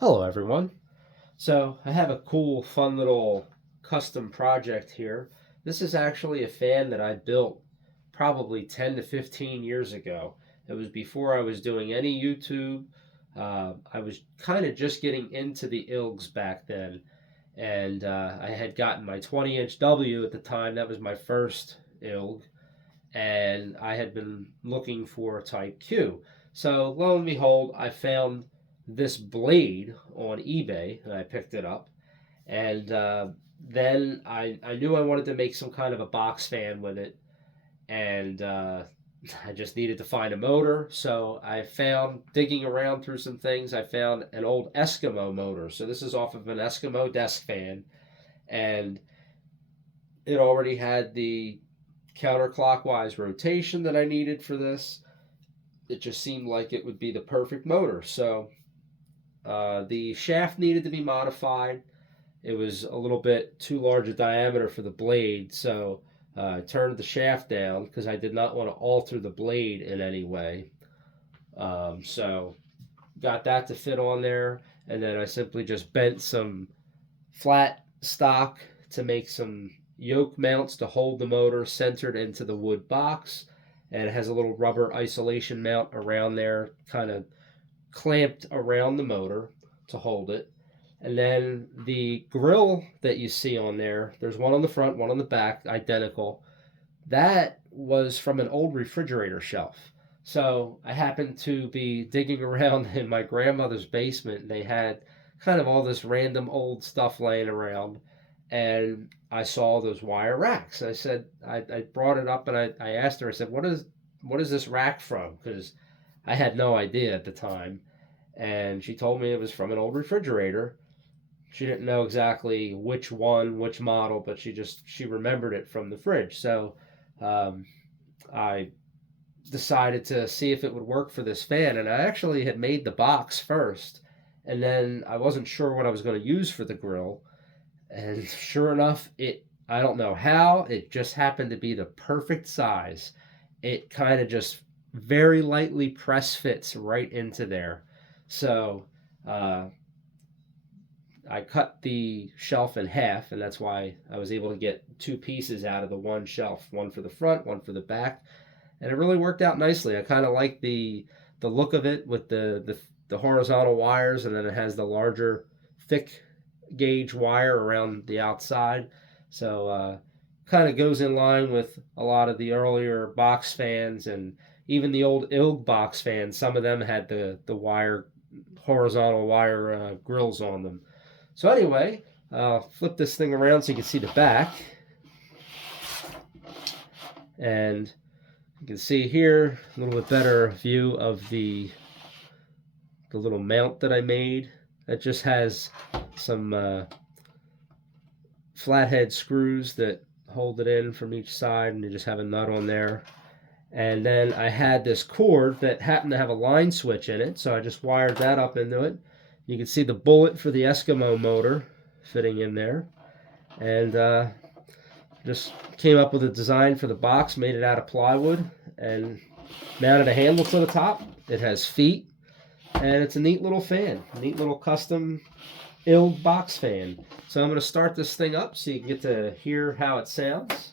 Hello everyone. So I have a cool, fun little custom project here. This is actually a fan that I built probably 10 to 15 years ago. It was before I was doing any YouTube. I was kind of just getting into the ILGs back then, and I had gotten my 20-inch W at the time. That was my first ILG, and I had been looking for a Type Q. So lo and behold, I found this blade on eBay, and I picked it up. And then I knew I wanted to make some kind of a box fan with it, and I just needed to find a motor. So I found, digging around through some things, I found an old Eskimo motor. So this is off of an Eskimo desk fan, and it already had the counterclockwise rotation that I needed for this. It just seemed like it would be the perfect motor. So the shaft needed to be modified. It was a little bit too large a diameter for the blade, so I turned the shaft down because I did not want to alter the blade in any way. So got that to fit on there, and then I simply just bent some flat stock to make some yoke mounts to hold the motor centered into the wood box, and it has a little rubber isolation mount around there, kind of clamped around the motor to hold it. And then the grill that you see on there, there's one on the front, one on the back, identical. That was from an old refrigerator shelf. So I happened to be digging around in my grandmother's basement, and they had kind of all this random old stuff laying around. And I saw those wire racks. I brought it up, and I asked her, I said, what is this rack from? Because I had no idea at the time. And she told me it was from an old refrigerator. She didn't know exactly which one, which model, but she remembered it from the fridge. So um, I decided to see if it would work for this fan, and I actually had made the box first, and then I wasn't sure what I was going to use for the grill, and sure enough, it I don't know how, it just happened to be the perfect size. It kind of just very lightly press fits right into there. So uh, I cut the shelf in half, and that's why I was able to get two pieces out of the one shelf, one for the front, one for the back, and it really worked out nicely. I kind of like the look of it with the horizontal wires, and then it has the larger, thick gauge wire around the outside. So kind of goes in line with a lot of the earlier box fans, and even the old ILG box fans. Some of them had the wire horizontal wire grills on them. So anyway, flip this thing around so you can see the back. And you can see here a little bit better view of the little mount that I made. It just has some flathead screws that hold it in from each side, and you just have a nut on there. And then I had this cord that happened to have a line switch in it, so I just wired that up into it. You can see the bullet for the Eskimo motor fitting in there. And just came up with a design for the box, made it out of plywood, and mounted a handle to the top. It has feet, and it's a neat little fan, a neat little custom ILG box fan. So I'm going to start this thing up so you can get to hear how it sounds.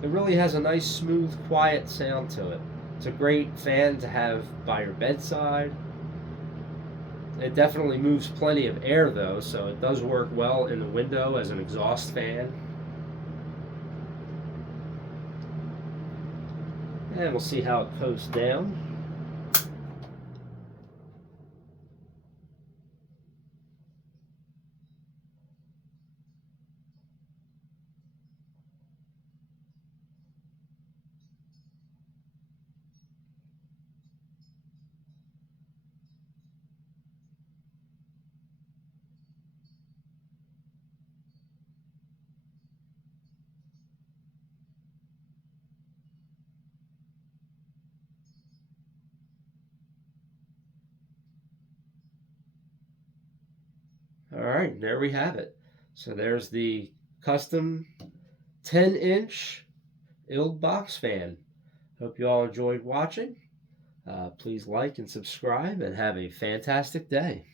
It really has a nice, smooth, quiet sound to it. It's a great fan to have by your bedside. It definitely moves plenty of air though, so it does work well in the window as an exhaust fan. And we'll see how it coasts down. All right, there we have it. So there's the custom 10-inch ILG Box fan. Hope you all enjoyed watching. Please like and subscribe and have a fantastic day.